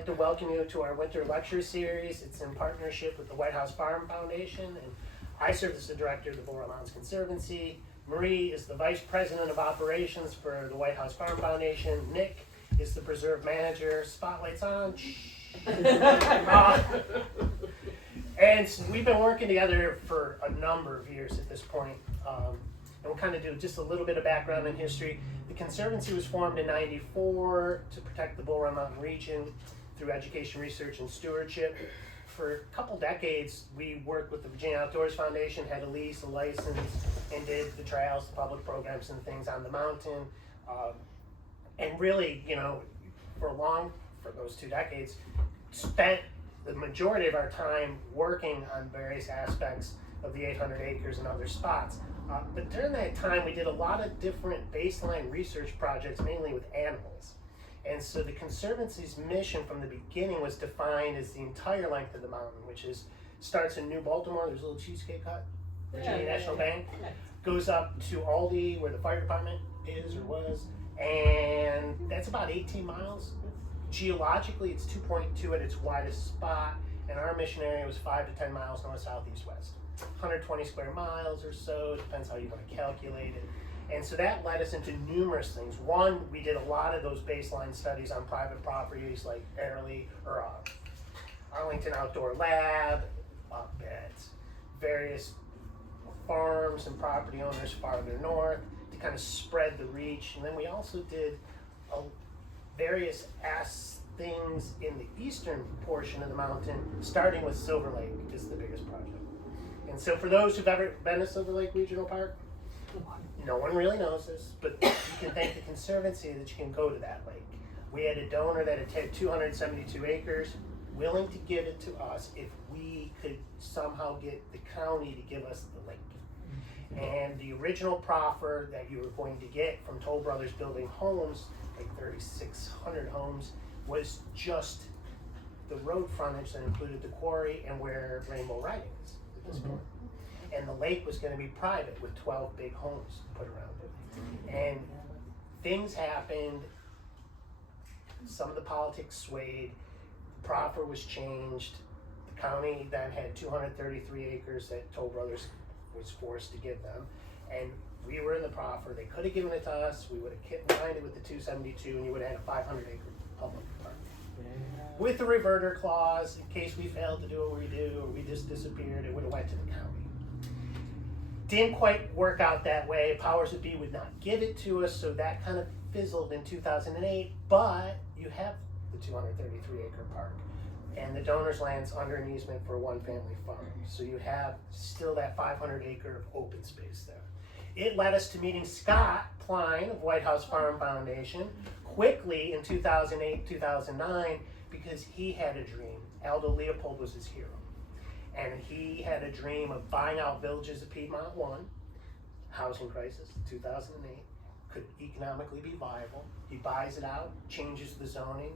like to welcome you to our winter lecture series. It's in partnership with the White House Farm Foundation, and I serve as the director of the Boreal Mountains Conservancy. Marie is the vice president of operations for the White House Farm Foundation. Nick is the preserve manager. Spotlight's on. And we've been working together for a number of years at this point. And we'll kind of do just a little bit of background and history. The Conservancy was formed in '94 to protect the Boreal Mountain region through education, research, and stewardship. For a couple decades, we worked with the Virginia Outdoors Foundation, had a lease, a license, and did the trails, the public programs, and things on the mountain. And really, you know, for those 2 decades, spent the majority of our time working on various aspects of the 800 acres and other spots. But during that time, we did a lot of different baseline research projects, mainly with animals. And so the Conservancy's mission from the beginning was defined as the entire length of the mountain, which starts in New Baltimore, there's a little Cheesecake Hut, Virginia National Bank, goes up to Aldi, where the fire department is or was, and that's about 18 miles. Geologically, it's 2.2 at its widest spot, and our mission area was 5 to 10 miles north, south, east, west. 120 square miles or so, depends how you want to calculate it. And so that led us into numerous things. One, we did a lot of those baseline studies on private properties like Arlington Outdoor Lab, at various farms and property owners farther north to kind of spread the reach. And then we also did various things in the eastern portion of the mountain, starting with Silver Lake is the biggest project. And so for those who've ever been to Silver Lake Regional Park, no one really knows this, but you can thank the Conservancy that you can go to that lake. We had a donor that had 272 acres, willing to give it to us if we could somehow get the county to give us the lake. And the original proffer that you were going to get from Toll Brothers Building Homes, like 3,600 homes, was just the road frontage that included the quarry and where Rainbow Riding is at this point. And the lake was going to be private with 12 big homes put around it. And things happened, some of the politics swayed, the proffer was changed. The county then had 233 acres that Toll Brothers was forced to give them. And we were in the proffer. They could have given it to us. We would have combined it with the 272, and you would have had a 500 acre public park. With the reverter clause, in case we failed to do what we do, or we just disappeared, it would have went to the county. Didn't quite work out that way. Powers that be would not give it to us, so that kind of fizzled in 2008, but you have the 233 acre park. And the donor's land's under an easement for a one-family farm. So you have still that 500 acre of open space there. It led us to meeting Scott Klein of White House Farm Foundation quickly in 2008, 2009, because he had a dream. Aldo Leopold was his hero. And he had a dream of buying out Villages of Piedmont 1, housing crisis, 2008, could economically be viable. He buys it out, changes the zoning,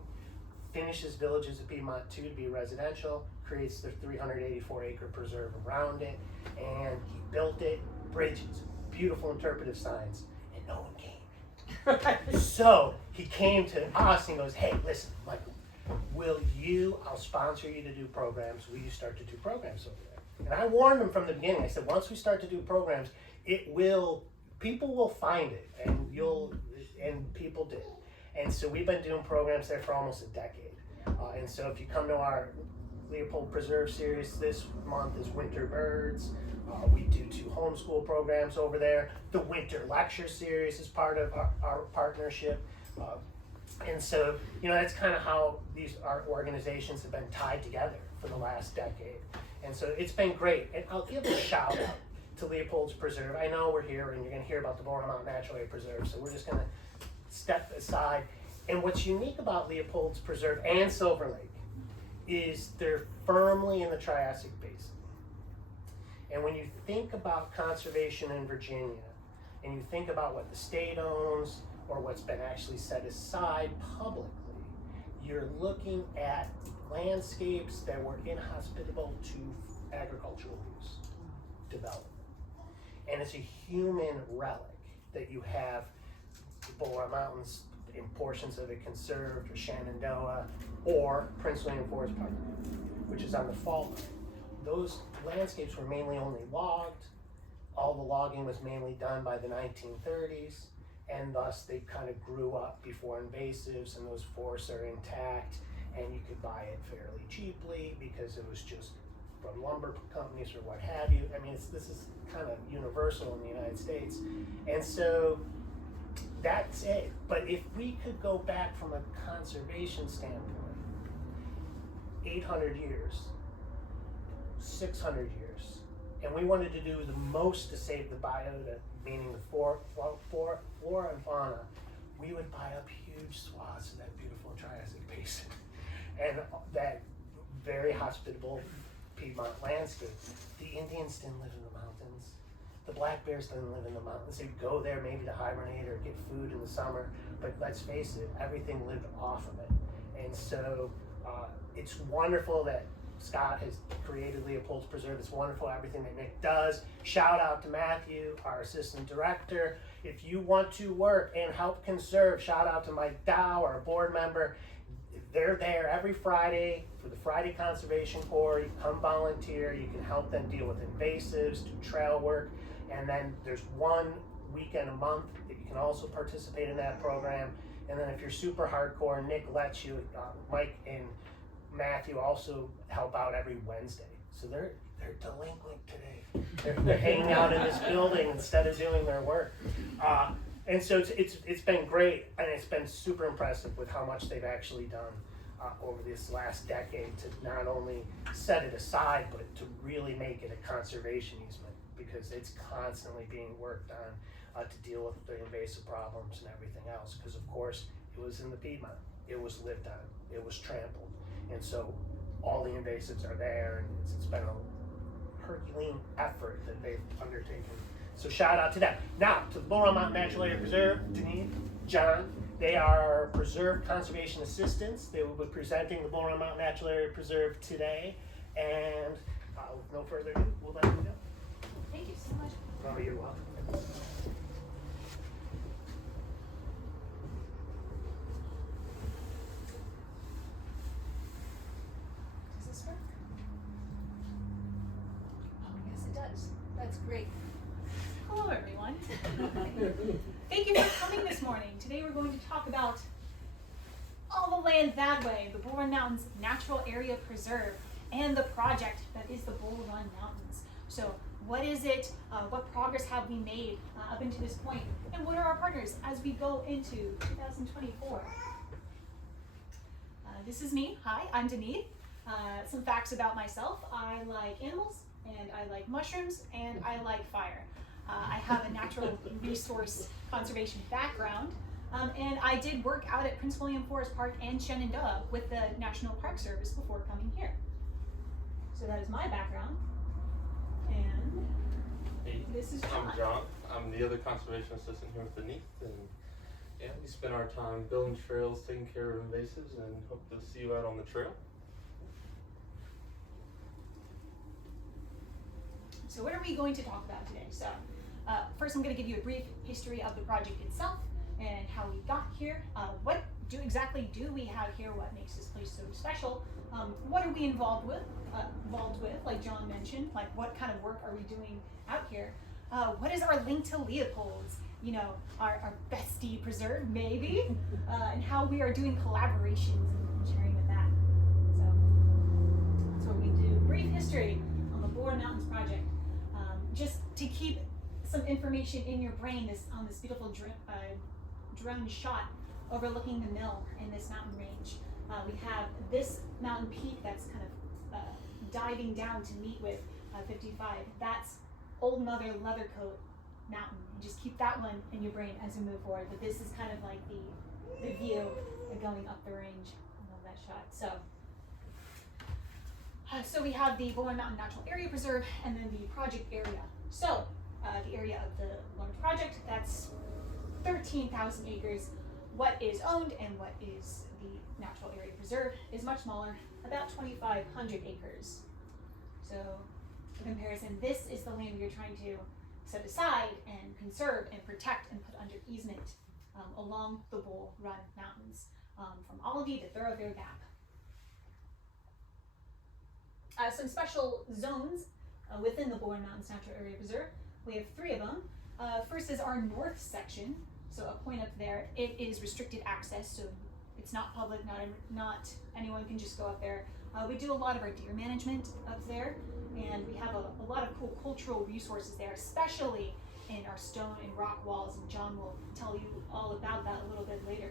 finishes Villages of Piedmont 2 to be residential, creates the 384 acre preserve around it, and he built it, bridges, beautiful interpretive signs, and no one came. So he came to us and goes, hey, listen, Michael, I'll sponsor you to do programs, will you start to do programs over there? And I warned him from the beginning, I said, once we start to do programs, people will find it, and people did. And so we've been doing programs there for almost a decade. And so if you come to our Leopold Preserve series, this month is Winter Birds. We do 2 homeschool programs over there. The Winter Lecture series is part of our partnership. And so, that's kind of how our organizations have been tied together for the last decade. And so it's been great. And I'll give a shout out to Leopold's Preserve. I know we're here and you're going to hear about the Boreal Mountain Natural Area Preserve, so we're just going to step aside. And what's unique about Leopold's Preserve and Silver Lake is they're firmly in the Triassic Basin. And when you think about conservation in Virginia, and you think about what the state owns, or what's been actually set aside publicly, you're looking at landscapes that were inhospitable to agricultural use, development. And it's a human relic that you have the Boreal Mountains in portions of it conserved, or Shenandoah, or Prince William Forest Park, which is on the fault line. Those landscapes were mainly only logged. All the logging was mainly done by the 1930s, and thus they kind of grew up before invasives, and those forests are intact, and you could buy it fairly cheaply because it was just from lumber companies or what have you. I mean, this is kind of universal in the United States. And so that's it. But if we could go back from a conservation standpoint, 800 years, 600 years, and we wanted to do the most to save the biota, meaning the flora and fauna, we would buy up huge swaths of that beautiful Triassic Basin and that very hospitable Piedmont landscape. The Indians didn't live in the mountains. The black bears didn't live in the mountains. They'd go there maybe to hibernate or get food in the summer, but let's face it, everything lived off of it. And so it's wonderful that Scott has created Leopold's Preserve. It's wonderful everything that Nick does. Shout out to Matthew, our assistant director. If you want to work and help conserve, shout out to Mike Dow, our board member. They're there every Friday for the Friday Conservation Corps. You come volunteer, you can help them deal with invasives, do trail work, and then there's one weekend a month that you can also participate in that program. And then if you're super hardcore, Nick lets you, Mike and Matthew also help out every Wednesday. So they're delinquent today. They're hanging out in this building instead of doing their work. And so it's been great, and it's been super impressive with how much they've actually done over this last decade to not only set it aside, but to really make it a conservation easement, because it's constantly being worked on to deal with the invasive problems and everything else. Because of course, it was in the Piedmont, it was lived on, it was trampled. And so all the invasives are there, and it's been a Herculean effort that they've undertaken. So shout out to them. Now, to the Bull Run Mountain Natural Area Preserve, Deneith, John, they are Preserve Conservation Assistants. They will be presenting the Bull Run Mountain Natural Area Preserve today. And with no further ado, we'll let them go. Thank you so much. Oh, you're welcome. Does this work? Oh, yes, it does. That's great. Hello, everyone. Thank you for coming this morning. Today we're going to talk about all the land that way, the Bull Run Mountains Natural Area Preserve, and the project that is the Bull Run Mountains. So what is it? What progress have we made up into this point? And what are our partners as we go into 2024? This is me. Hi, I'm Deneith. Some facts about myself. I like animals, and I like mushrooms, and I like fire. I have a natural resource conservation background, and I did work out at Prince William Forest Park and Shenandoah with the National Park Service before coming here. So that is my background. And hey, this is John. I'm John. I'm the other conservation assistant here with Deneith, and yeah, we spend our time building trails, taking care of invasives, and hope to see you out on the trail. So what are we going to talk about today? So first I'm going to give you a brief history of the project itself and how we got here. What exactly do we have here? What makes this place so special? What are we involved with? Like John mentioned, like what kind of work are we doing out here? What is our link to Leopold's? You know, our bestie preserve maybe, and how we are doing collaborations and sharing with that. So that's what we do. Brief history on the Bull Run Mountains project. Just to keep some information in your brain, on this beautiful drone shot overlooking the mill in this mountain range. We have this mountain peak that's kind of diving down to meet with 55. That's Old Mother Leathercoat Mountain. And just keep that one in your brain as we move forward. But this is kind of like the view going up the range. I love that shot. So we have the Bull Run Mountain Natural Area Preserve, and then the project area. So the area of the large project, that's 13,000 acres. What is owned and what is the Natural Area Preserve is much smaller, about 2,500 acres. So for comparison, this is the land we are trying to set aside and conserve and protect and put under easement. along the Bull Run Mountains, from Olivey to Thoroughfare Gap. Some special zones within the Bull Run Mountains Natural Area Preserve. We have 3 of them. First is our north section, so a point up there. It is restricted access, so it's not public, not anyone can just go up there. We do a lot of our deer management up there, and we have a lot of cool cultural resources there, especially in our stone and rock walls, and John will tell you all about that a little bit later.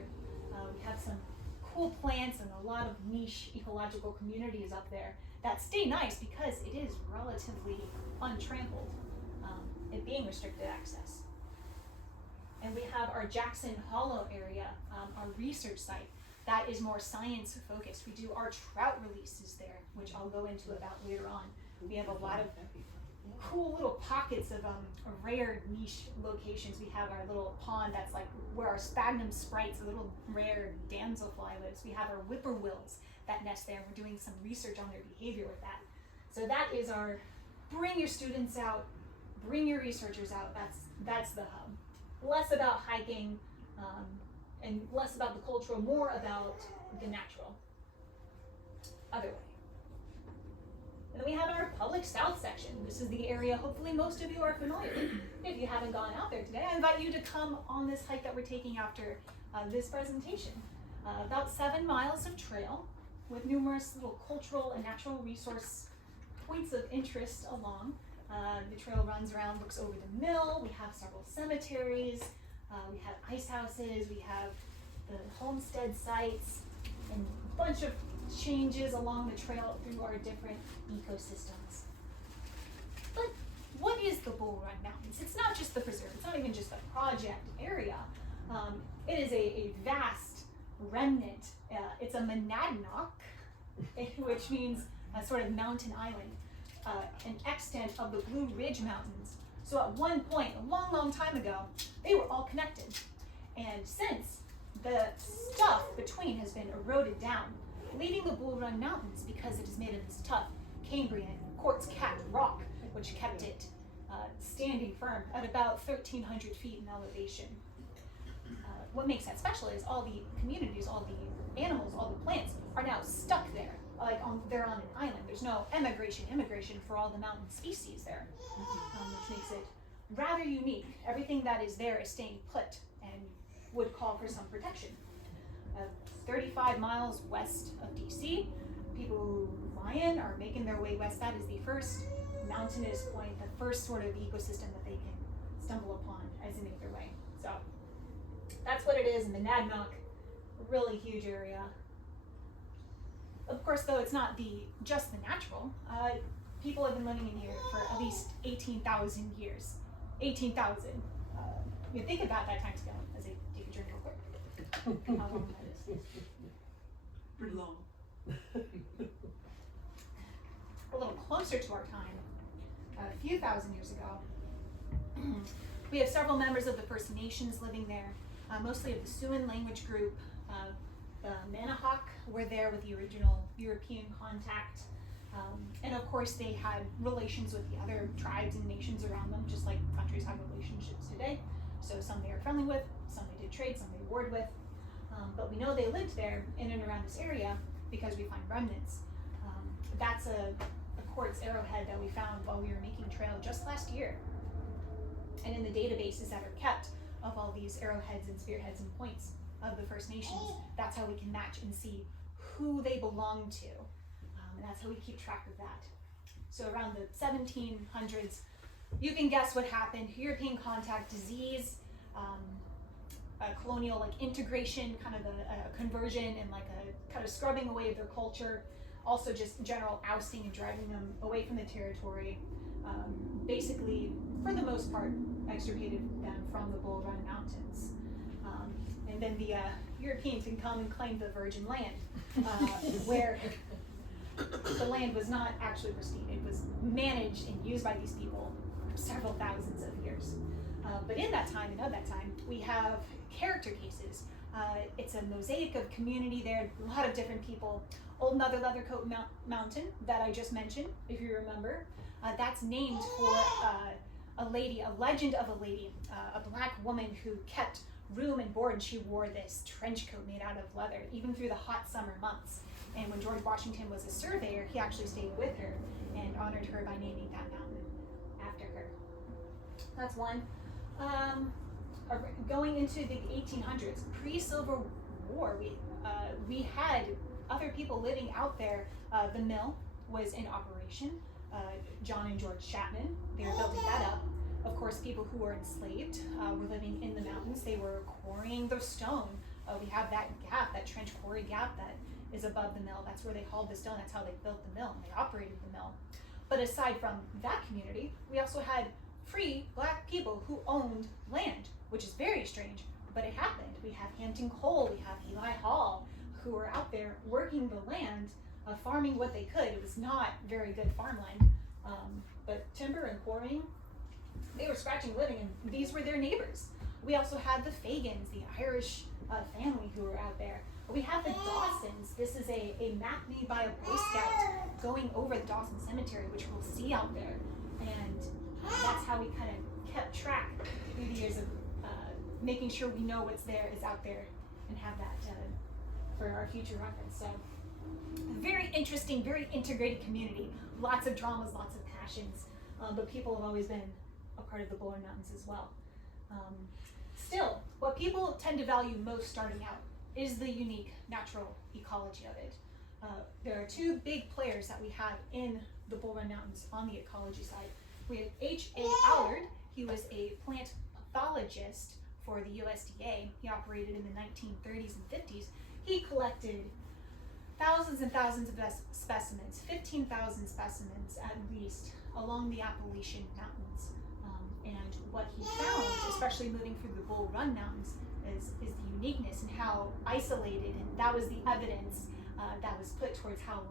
We have some cool plants and a lot of niche ecological communities up there that stay nice because it is relatively untrampled, it being restricted access. And we have our Jackson Hollow area, our research site, that is more science focused. We do our trout releases there, which I'll go into about later on. We have a lot of cool little pockets of rare niche locations. We have our little pond that's like where our sphagnum sprites, a little rare damselfly lives. We have our whippoorwills that nest there. We're doing some research on their behavior with that. So that is our bring your students out, bring your researchers out. That's the hub. Less about hiking and less about the cultural, more about the natural. Other way. And then we have our public south section. This is the area hopefully most of you are familiar with. If you haven't gone out there today, I invite you to come on this hike that we're taking after this presentation. About 7 miles of trail with numerous little cultural and natural resource points of interest along. The trail runs around, looks over the mill. We have several cemeteries. We have ice houses. We have the homestead sites and a bunch of changes along the trail through our different ecosystems. But what is the Bull Run Mountains? It's not just the preserve. It's not even just a project area. It is a vast remnant. It's a monadnock, which means a sort of mountain island, an extent of the Blue Ridge Mountains. So at one point, a long, long time ago, they were all connected. And since, the stuff between has been eroded down, leaving the Bull Run Mountains because it is made of this tough Cambrian quartz capped rock, which kept it standing firm at about 1,300 feet in elevation. What makes that special is all the communities, all the animals, all the plants are now stuck there. They're on an island. There's no immigration for all the mountain species there, which makes it rather unique. Everything that is there is staying put and would call for some protection. 35 miles west of DC, people who fly in are making their way west. That is the first mountainous point, the first sort of ecosystem that they can stumble upon as they make their way. So that's what it is in the Monadnock, a really huge area. Of course, though, it's not just the natural. People have been living in here for at least 18,000 years. 18,000. You think about that time scale as I take a drink real quick. How long that is. Pretty long. A little closer to our time, a few thousand years ago. We have several members of the First Nations living there, mostly of the Siouan language group. The Manahawk were there with the original European contact. And of course they had relations with the other tribes and nations around them, just like countries have relationships today. So some they are friendly with, some they did trade, some they warred with. But we know they lived there in and around this area because we find remnants. That's a quartz arrowhead that we found while we were making trail just last year. And in the databases that are kept of all these arrowheads and spearheads and points of the First Nations, that's how we can match and see who they belong to. And that's how we keep track of that. So around the 1700s, you can guess what happened. European contact, disease, colonial integration, kind of a conversion and a kind of scrubbing away of their culture. Also just general ousting and driving them away from the territory. Basically, for the most part, extirpated them from the Bull Run Mountains. And then the Europeans can come and claim the virgin land, where the land was not actually pristine. It was managed and used by these people for several thousands of years. But in that time and of that time, we have character cases. It's a mosaic of community there, a lot of different people. Old Mother Leathercoat Mountain that I just mentioned, if you remember, that's named for a lady, a legend of a lady, a black woman who kept room and board, and she wore this trench coat made out of leather, even through the hot summer months. And when George Washington was a surveyor, he actually stayed with her and honored her by naming that mountain after her. That's one. Going into the 1800s, pre-Civil War, we had other people living out there. The mill was in operation. John and George Chapman, they were building that up. Of course, people who were enslaved were living in the mountains. They were quarrying the stone. We have that gap, that trench quarry gap that is above the mill. That's where they hauled the stone. That's how they built the mill, and they operated the mill. But aside from that community, we also had free black people who owned land, which is very strange, but it happened. We have Hampton Coal, we have Eli Hall, who were out there working the land, farming what they could. It was not very good farmland, but timber and quarrying, they were scratching a living, and these were their neighbors. We also had the Fagans, the Irish family who were out there. We have the Dawsons. This is a map made by a Boy Scout going over the Dawson Cemetery, which we'll see out there. And that's how we kind of kept track through the years of making sure we know what's there is out there and have that for our future reference. So, very interesting, very integrated community. Lots of dramas, lots of passions, but people have always been a part of the Buller Mountains as well. Still, what people tend to value most starting out is the unique natural ecology of it. There are two big players that we have in the Bull Run Mountains on the ecology side. We have H.A. Allard. He was a plant pathologist for the USDA. He operated in the 1930s and 50s. He collected thousands and thousands of specimens, 15,000 specimens at least, along the Appalachian Mountains. And what he found, especially moving through the Bull Run Mountains, is the uniqueness and how isolated, and that was the evidence that was put towards how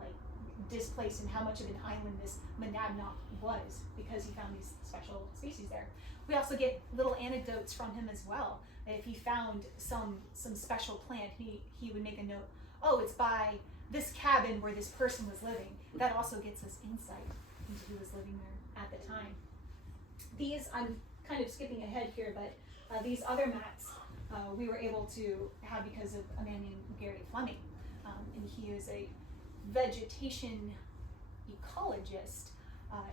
displaced and how much of an island this Monadnock was, because he found these special species there. We also get little anecdotes from him as well. If he found some special plant, he would make a note, oh, it's by this cabin where this person was living. That also gets us insight into who was living there at the time. These, I'm kind of skipping ahead here, but these other mats we were able to have because of a man named Gary Fleming. And he is a vegetation ecologist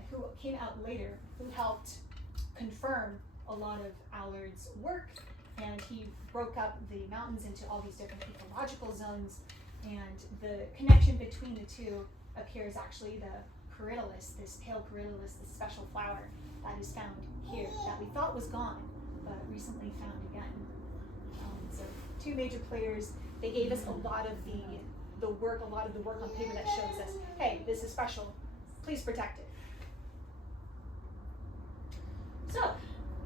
who came out later, who helped confirm a lot of Allard's work, and he broke up the mountains into all these different ecological zones, and the connection between the two appears actually the corydalus, this pale corydalus, this special flower that is found here that we thought was gone, but recently found again. So two major players. They gave us a lot of the work on paper that shows us, hey, this is special, please protect it. So,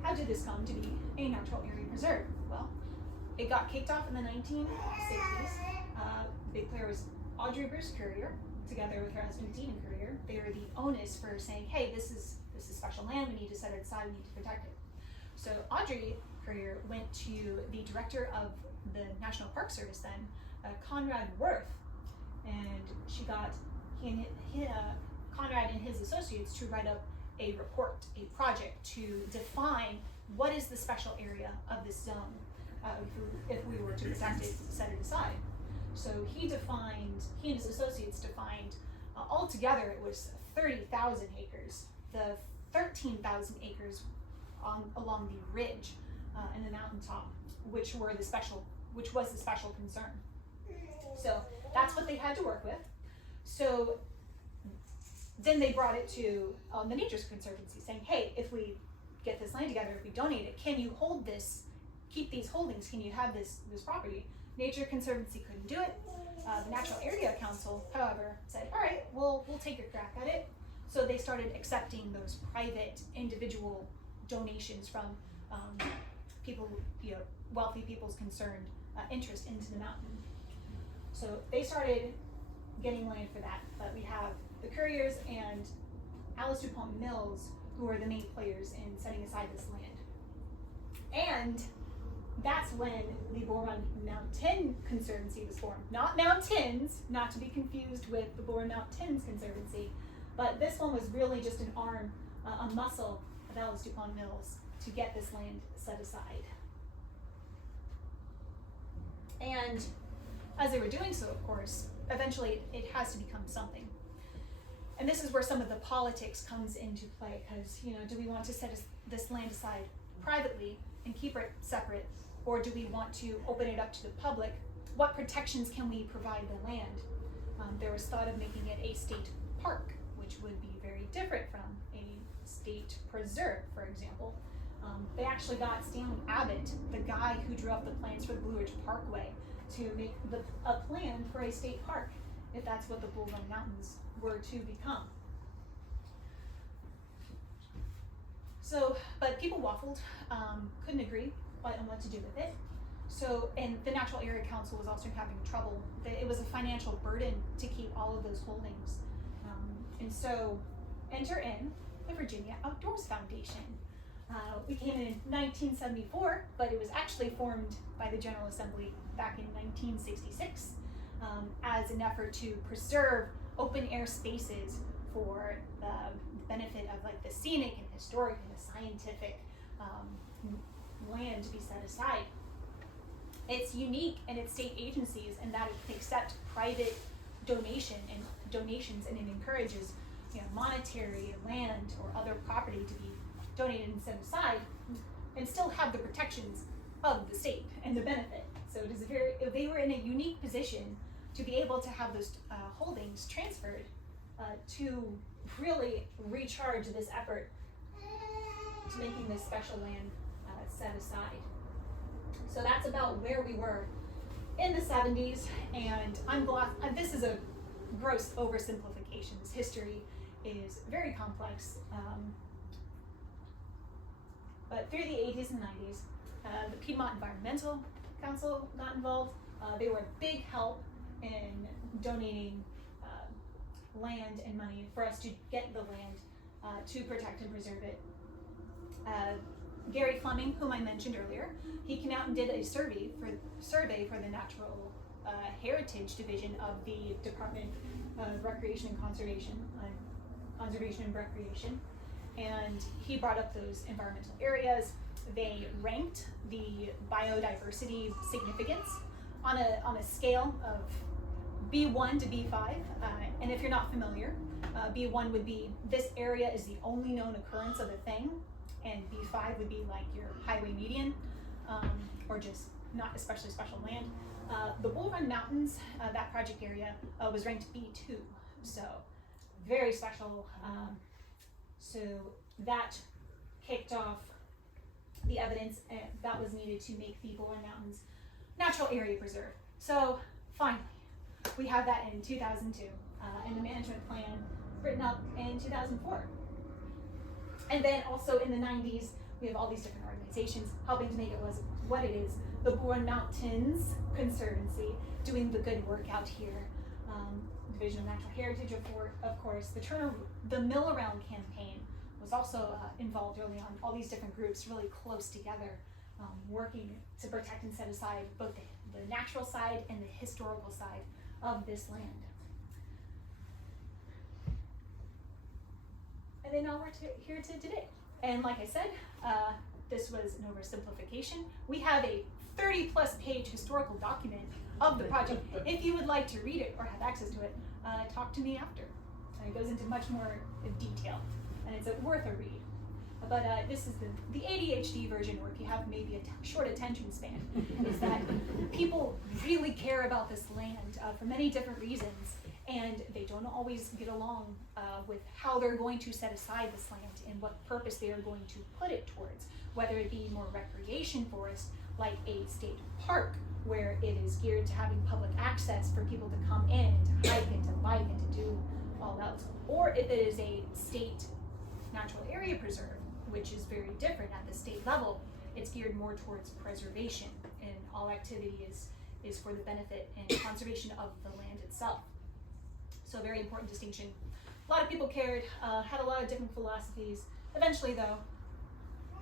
how did this come to be a natural area preserve? Well, it got kicked off in the 1960s. Big player was Audrey Bruce Currier, together with her husband Dean Currier. They were the onus for saying, hey, this is special land, we need to set it aside, we need to protect it. So Audrey Currier went to the director of the National Park Service then, Conrad Worth, and she got Conrad and his associates to write up a report, a project to define what is the special area of this zone if we were to protect it, set it aside. So he and his associates defined, altogether it was 30,000 acres. The 13,000 acres along the ridge and the mountaintop, which was the special concern. So that's what they had to work with. So then they brought it to the Nature Conservancy, saying, hey, if we get this land together, if we donate it, can you hold this, keep these holdings, can you have this property? Nature Conservancy couldn't do it. The Natural Area Council, however, said, all right, we'll take a crack at it. So they started accepting those private, individual donations from people, wealthy people's concerned interest into the mountain. So they started getting land for that, but we have the Curriers and Alice DuPont Mills, who are the main players in setting aside this land. And that's when the Bull Run Mountain Conservancy was formed. Not Mountains, not to be confused with the Bull Run Mountains Conservancy, but this one was really just an arm, a muscle of Alice DuPont Mills to get this land set aside. And as they were doing so, of course, eventually it has to become something. And this is where some of the politics comes into play, because, you know, do we want to set this land aside privately and keep it separate, or do we want to open it up to the public? What protections can we provide the land? There was thought of making it a state park, which would be very different from a state preserve, for example. They actually got Stanley Abbott, the guy who drew up the plans for the Blue Ridge Parkway, to make a plan for a state park, if that's what the Bull Run Mountains were to become. So, but people waffled, couldn't agree on what to do with it. So, and the Natural Area Council was also having trouble. It was a financial burden to keep all of those holdings. And so, enter in the Virginia Outdoors Foundation. We came in 1974, but it was actually formed by the General Assembly back in 1966 as an effort to preserve open air spaces for the benefit of like the scenic and historic and the scientific land to be set aside. It's unique in its state agencies in that it can accept private donations and it encourages, you know, monetary land or other property to be donated and set aside and still have the protections of the state and the benefit. So it is they were in a unique position to be able to have those holdings transferred to really recharge this effort to making this special land set aside. So that's about where we were in the 70s, and I'm glad, this is a gross oversimplification. This history is very complex, but through the 80s and 90s, the Piedmont Environmental Council got involved. They were a big help in donating land and money for us to get the land to protect and preserve it. Gary Fleming, whom I mentioned earlier, he came out and did a survey for the Natural Heritage Division of the Department of Recreation and Conservation and Recreation, and he brought up those environmental areas. They ranked the biodiversity significance on a scale of B1 to B5, and if you're not familiar, B1 would be this area is the only known occurrence of a thing, and B5 would be like your highway median, or just not especially special land. The Bull Run Mountains, that project area, was ranked B2, so very special. So that kicked off the evidence that was needed to make the Bull Run Mountains Natural Area Preserve. So finally, we have that in 2002, and the management plan written up in 2004. And then also in the 90s, we have all these different organizations helping to make it what it is. The Bull Run Mountains Conservancy doing the good work out here. Division of Natural Heritage, of course. The Mill Around campaign was also involved early on. All these different groups really close together, working to protect and set aside both the natural side and the historical side of this land. And then now we're here to today. And like I said, this was an oversimplification. We have a 30+ page historical document of the project. If you would like to read it or have access to it, talk to me after. It goes into much more detail, and it's worth a read. But this is the ADHD version, or if you have maybe a short attention span, is that people really care about this land for many different reasons, and they don't always get along with how they're going to set aside this land and what purpose they are going to put it towards, whether it be more recreation forest, like a state park, where it is geared to having public access for people to come in and to hike and to bike and to do all that, or if it is a state natural area preserve, which is very different at the state level. It's geared more towards preservation, and all activity is for the benefit and conservation of the land itself. So very important distinction. A lot of people cared, had a lot of different philosophies. Eventually though,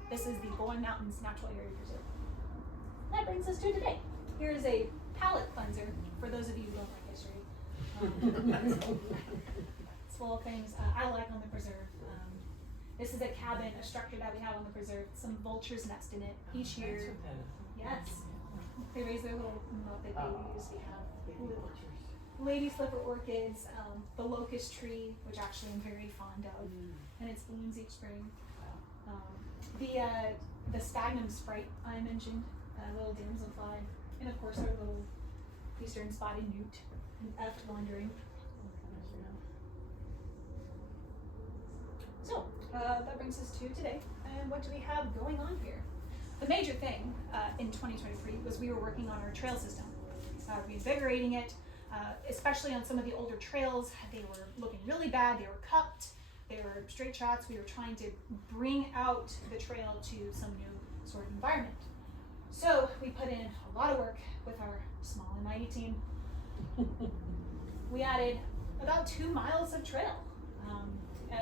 this is the Bull Run Mountains Natural Area Preserve. That brings us to today. Here's a palate cleanser for those of you who don't like history. It's full of things I like on the preserve. This is a cabin, a structure that we have on the preserve. Some vultures nest in it each year. Yes. They raise their little Muppet babies. We have Baby butchers. lady slipper orchids, the locust tree, which actually I'm very fond of, and it blooms each spring. The sphagnum sprite I mentioned, little damselfly, and of course our little eastern spotted newt, left wandering. So that brings us to today, and what do we have going on here? The major thing in 2023 was we were working on our trail system, reinvigorating it, especially on some of the older trails. They were looking really bad, they were cupped, they were straight shots. We were trying to bring out the trail to some new sort of environment. So we put in a lot of work with our small and mighty team. We added about 2 miles of trail,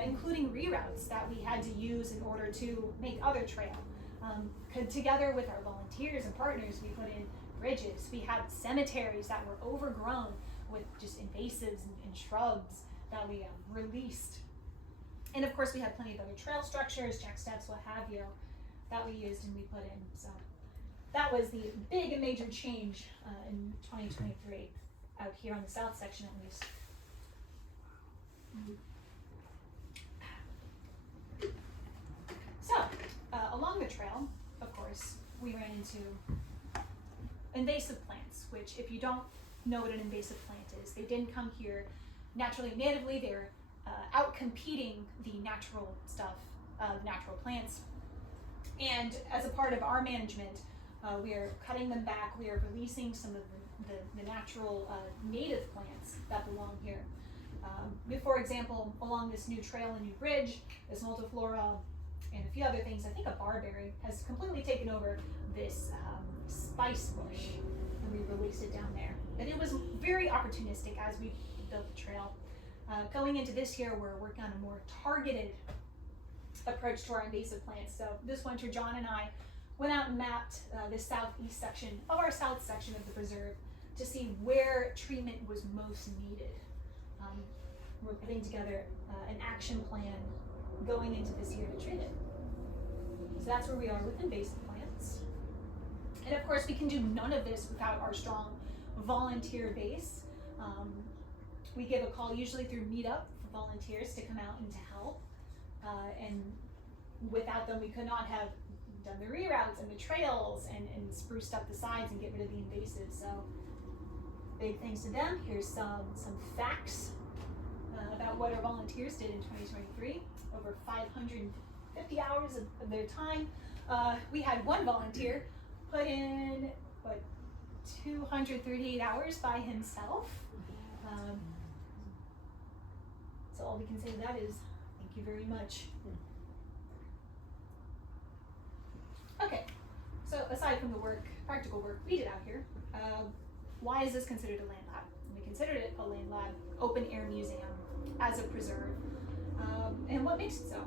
including reroutes that we had to use in order to make other trail. Together with our volunteers and partners, we put in bridges. We had cemeteries that were overgrown with just invasives and shrubs that we released. And of course we had plenty of other trail structures, jack steps, what have you, that we used and we put in. So that was the big and major change in 2023 out here on the south section at least. So along the trail, of course, we ran into invasive plants, which if you don't know what an invasive plant is, they didn't come here naturally, natively. They're out competing the natural stuff, natural plants. And as a part of our management, we are cutting them back. We are releasing some of the natural native plants that belong here. For example, along this new trail and new bridge, this multiflora and a few other things, I think a barberry has completely taken over this spice bush, and we released it down there. But it was very opportunistic as we built the trail. Going into this year, we're working on a more targeted approach to our invasive plants. So this winter, John and I went out and mapped the southeast section of our south section of the preserve to see where treatment was most needed. We're putting together an action plan going into this year to treat it. So that's where we are with invasive plants. And of course, we can do none of this without our strong volunteer base. We give a call usually through Meetup for volunteers to come out and to help. And without them, we could not have done the reroutes and the trails and spruced up the sides and get rid of the invasives. So big thanks to them. Here's some facts about what our volunteers did in 2023. Over 550 hours of their time. We had one volunteer put in, 238 hours by himself. So all we can say to that is, thank you very much. Okay, so aside from the practical work we did out here, why is this considered a land lab? We considered it a land lab, open air museum, as a preserve. And what makes it so?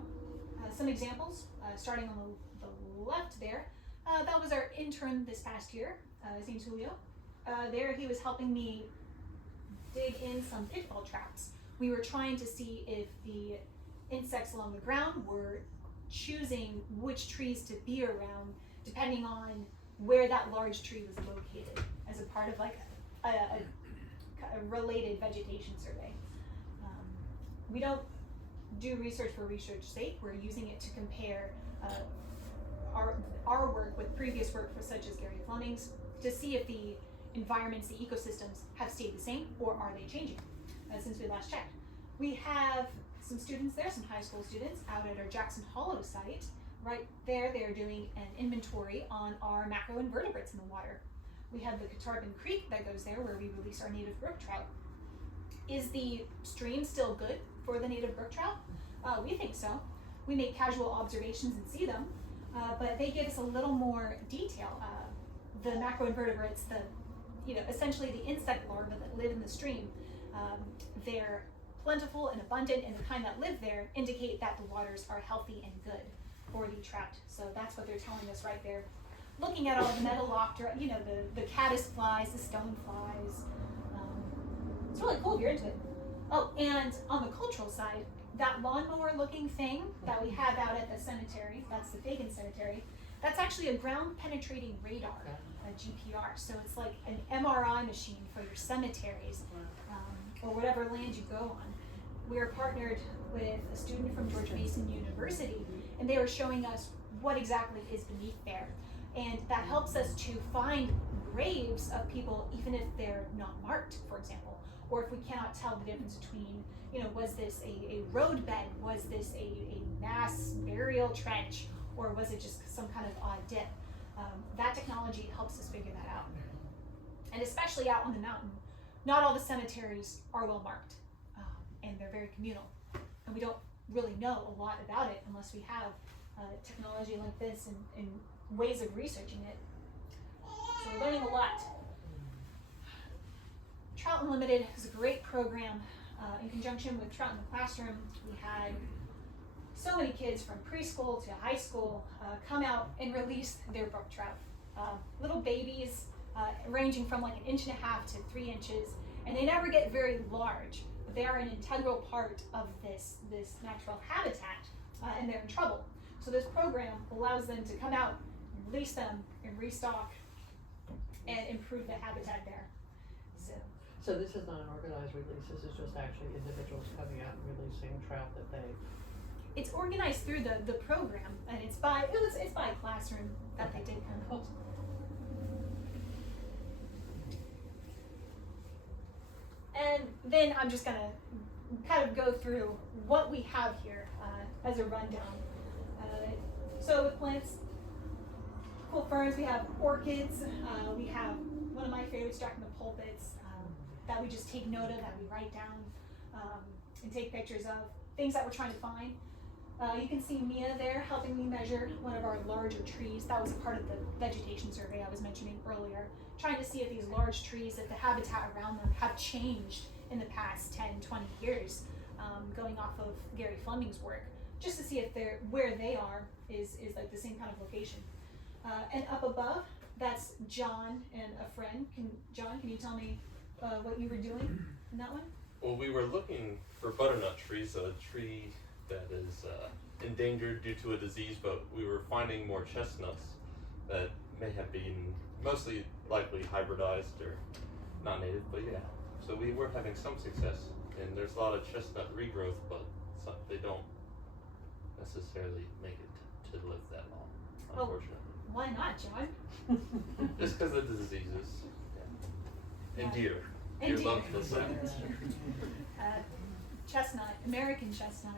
Some examples, starting on the left there, that was our intern this past year, his name's Julio. There he was helping me dig in some pitfall traps. We were trying to see if the insects along the ground were choosing which trees to be around depending on where that large tree was located as a part of like a related vegetation survey. We don't do research for research's sake. We're using it to compare our work with previous work for such as Gary Fleming's to see if the environments, the ecosystems have stayed the same or are they changing since we last checked. We have some students there, some high school students out at our Jackson Hollow site. Right there, they're doing an inventory on our macroinvertebrates in the water. We have the Catawba Creek that goes there where we release our native brook trout. Is the stream still good for the native brook trout? We think so. We make casual observations and see them, but they give us a little more detail. The macroinvertebrates, essentially the insect larvae that live in the stream, they're plentiful and abundant, and the kind that live there indicate that the waters are healthy and good for the trout. So that's what they're telling us right there. Looking at all the Metaloptera, the caddis flies, the stone flies. It's really cool if you're into it. Oh, and on the cultural side, that lawnmower looking thing that we have out at the cemetery, that's the Fagan Cemetery, That's actually a ground penetrating radar, a GPR. So it's like an MRI machine for your cemeteries, or whatever land you go on. We are partnered with a student from George Mason University, and they were showing us what exactly is beneath there. And that helps us to find graves of people, even if they're not marked, for example, or if we cannot tell the difference between, was this a roadbed, was this a mass burial trench, or was it just some kind of odd dip? That technology helps us figure that out. And especially out on the mountain, not all the cemeteries are well marked, and they're very communal. And we don't really know a lot about it unless we have technology like this and ways of researching it. So we're learning a lot. Trout Unlimited is a great program. In conjunction with Trout in the Classroom, we had so many kids from preschool to high school come out and release their brook trout. Little babies ranging from like 1.5 inches to 3 inches, and they never get very large, but they are an integral part of this natural habitat, and they're in trouble. So this program allows them to come out, release them, and restock, and improve the habitat there. So this is not an organized release, this is just actually individuals coming out and releasing trout that they... It's organized through the program, and it's by classroom that they did kind of. And then I'm just gonna kind of go through what we have here as a rundown. So with plants, cool ferns, we have orchids, we have one of my favorites, Drachma pulpits, that we just take note of, that we write down and take pictures of, things that we're trying to find. You can see Mia there helping me measure one of our larger trees. That was a part of the vegetation survey I was mentioning earlier, trying to see if these large trees, if the habitat around them have changed in the past 10, 20 years, going off of Gary Fleming's work, just to see if where they are is like the same kind of location. And up above, that's John and a friend. John, can you tell me what you were doing in that one? Well, we were looking for butternut trees, a tree that is endangered due to a disease, but we were finding more chestnuts that may have been mostly likely hybridized or not native, but yeah. So we were having some success, and there's a lot of chestnut regrowth, but they don't necessarily make it to live that long, unfortunately. Why not, John? Just because of the diseases. Yeah. And deer. Deer love this land. Chestnut, American chestnut,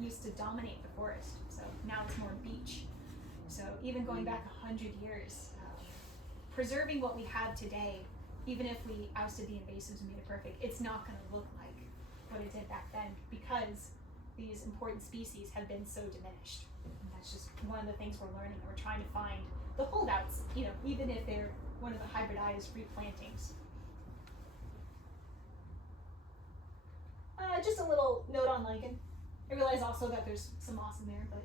used to dominate the forest, so now it's more beech. So even going back 100 years, preserving what we have today, even if we ousted the invasives and made it perfect, it's not going to look like what it did back then, because these important species have been so diminished. And that's just one of the things we're learning. We're trying to find the holdouts, even if they're one of the hybridized replantings. Just a little note on lichen. I realize also that there's some moss in there, but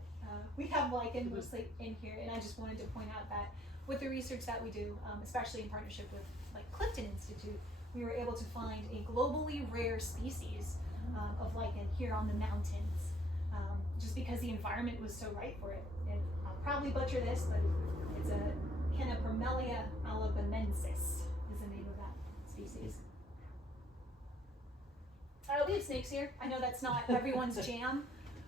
we have lichen mostly in here, and I just wanted to point out that with the research that we do, especially in partnership with Clifton Institute, we were able to find a globally rare species of lichen here on the mountains, just because the environment was so right for it. And I'll probably butcher this, but it's a Canapermelia alabamensis is the name of that species. We have snakes here. I know that's not everyone's jam.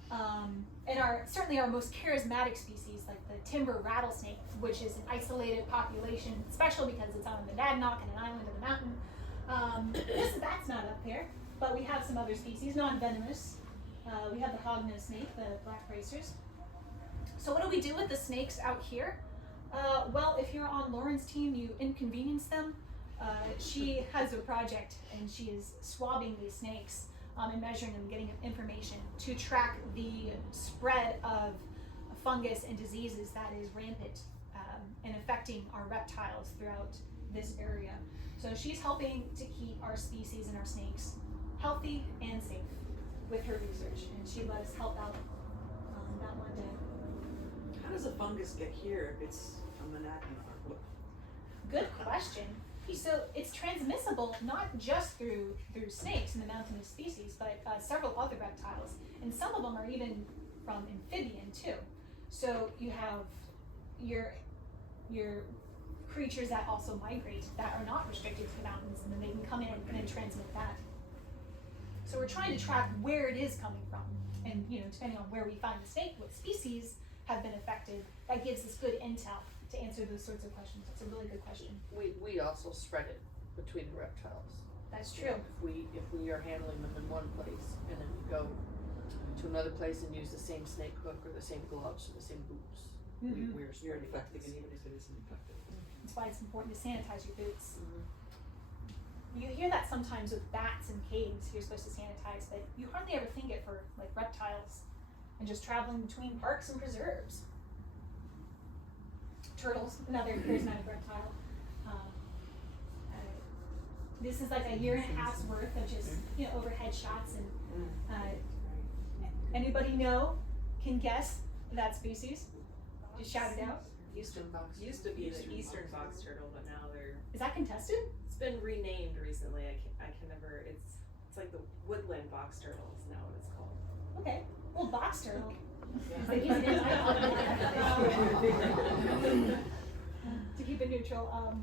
And certainly our most charismatic species, like the timber rattlesnake, which is an isolated population, special because it's on the Monadnock and an island of the mountain. That's not up there, but we have some other species, non-venomous. We have the hognose snake, the black racers. So what do we do with the snakes out here? Well, if you're on Lauren's team, you inconvenience them. She has a project, and she is swabbing these snakes and measuring them, getting information to track the spread of fungus and diseases that is rampant and affecting our reptiles throughout this area. So she's helping to keep our species and our snakes healthy and safe with her research, and she let us help out that one day. How does a fungus get here if it's a monadnock? Good question. So it's transmissible not just through snakes and the mountainous species, but several other reptiles, and some of them are even from amphibian too. So you have your creatures that also migrate, that are not restricted to the mountains, and then they can come in and then transmit that. So we're trying to track where it is coming from, and depending on where we find the snake, what species have been affected, that gives us good intel to answer those sorts of questions. That's a really good question. We also spread it between the reptiles. That's true. If we are handling them in one place and then we go to another place and use the same snake hook or the same gloves or the same boots, Mhm. we're You're spreading infecting it. it even if it isn't infected. That's why it's important to sanitize your boots. Mhm. You hear that sometimes with bats and caves, you're supposed to sanitize, but you hardly ever think it for like reptiles and just traveling between parks and preserves. Turtles, another charismatic reptile. This is like a year and a half's worth of just overhead shots, and anybody can guess that species? Just shout it out. Eastern box used to be the eastern box turtle, but now Is that contested? it's been renamed recently. I can never. It's like the woodland box turtle is now what it's called. Okay. Well, box turtle. To keep it neutral.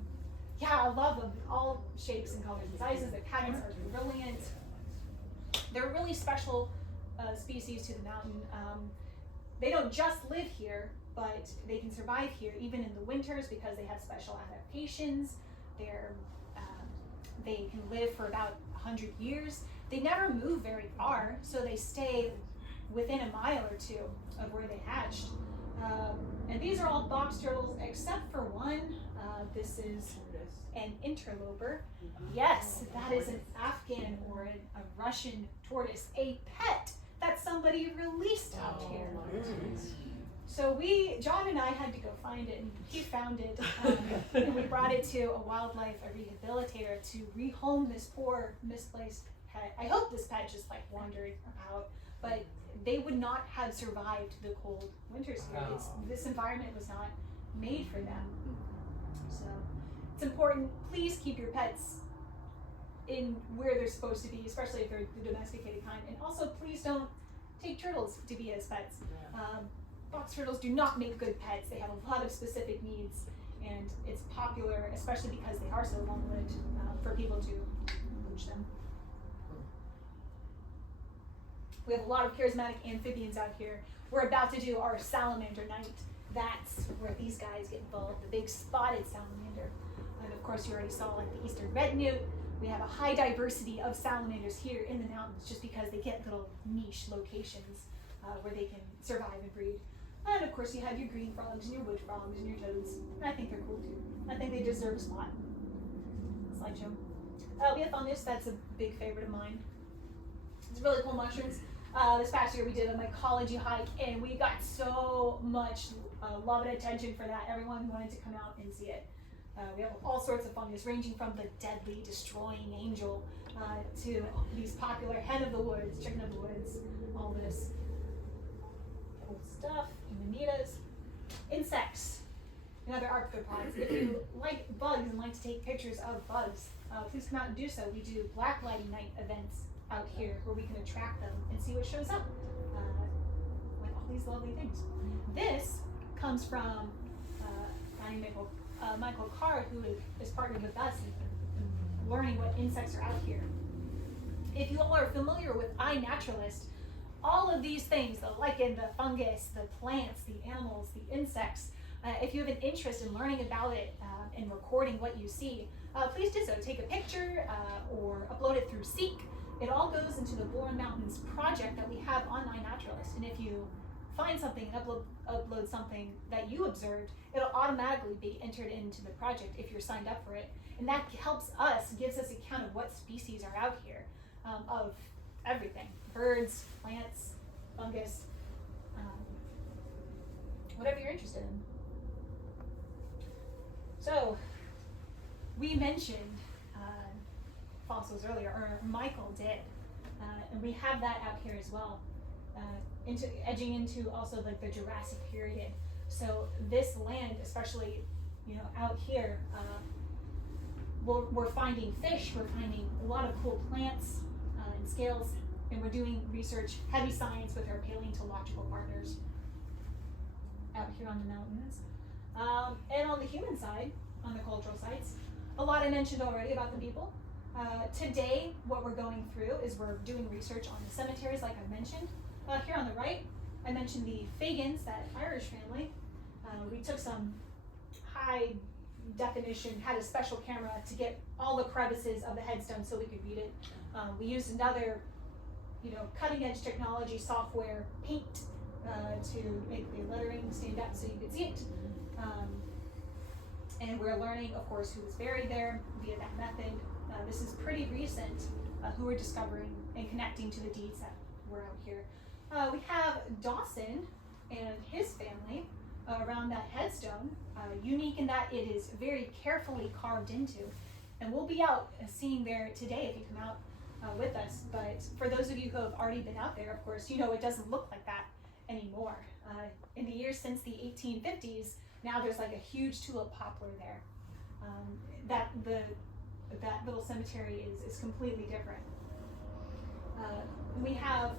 Yeah, I love them. All shapes and colors and sizes. The patterns are brilliant. They're a really special species to the mountain. They don't just live here, but they can survive here even in the winters because they have special adaptations. They can live for about 100 years. They never move very far, so they stay within a mile or two of where they hatched. And these are all box turtles except for one. This is an interloper. Yes, that is an Afghan or a Russian tortoise, a pet that somebody released out here. So John and I had to go find it, and he found it, and we brought it to a wildlife rehabilitator to rehome this poor misplaced pet. I hope this pet just wandered out, but they would not have survived the cold winters here. This environment was not made for them. So it's important, please keep your pets in where they're supposed to be, especially if they're the domesticated kind. And also, please don't take turtles to be as pets. Box turtles do not make good pets. They have a lot of specific needs, and it's popular, especially because they are so long-lived, for people to pooch them. We have a lot of charismatic amphibians out here. We're about to do our salamander night. That's where these guys get involved, the big spotted salamander. And of course, you already saw the eastern red newt. We have a high diversity of salamanders here in the mountains just because they get little niche locations where they can survive and breed. And of course, you have your green frogs and your wood frogs and your toads. And I think they're cool too. I think they deserve a spot. Slideshow. We have fungus, that's a big favorite of mine. It's really cool mushrooms. This past year we did a mycology hike, and we got so much love and attention for that. Everyone wanted to come out and see it. We have all sorts of fungus, ranging from the deadly destroying angel to these popular hen of the woods, chicken of the woods, all this cool stuff, amanitas, insects, and other arthropods. If you like bugs and like to take pictures of bugs, please come out and do so. We do black lighting night events out here where we can attract them and see what shows up, like all these lovely things. This comes from Michael Carr, who is partnered with us in learning what insects are out here. If you all are familiar with iNaturalist, all of these things, the lichen, the fungus, the plants, the animals, the insects, if you have an interest in learning about it and recording what you see, please do so. Take a picture or upload it through Seek. It all goes into the Bourne Mountains project that we have on iNaturalist. And if you find something and upload something that you observed, it'll automatically be entered into the project if you're signed up for it. And that helps us, gives us a count of what species are out here, of everything. Birds, plants, fungus, whatever you're interested in. So, we mentioned fossils earlier, or Michael did, and we have that out here as well, edging into also the Jurassic period. So this land, especially out here, we're finding fish, we're finding a lot of cool plants and scales, and we're doing research, heavy science with our paleontological partners out here on the mountains. And on the human side, on the cultural sites, a lot I mentioned already about the people. Today, what we're going through is we're doing research on the cemeteries, like I mentioned. Here on the right, I mentioned the Fagans, that Irish family. We took some high definition, had a special camera to get all the crevices of the headstone so we could read it. We used another, cutting edge technology software, paint, to make the lettering stand out so you could see it. And we're learning, of course, who was buried there via that method. This is pretty recent, who we're discovering and connecting to the deeds that were out here. We have Dawson and his family around that headstone, unique in that it is very carefully carved into. And we'll be out seeing there today if you come out with us. But for those of you who have already been out there, of course, it doesn't look like that anymore. In the years since the 1850s, now there's like a huge tulip poplar there. That little cemetery is completely different. We have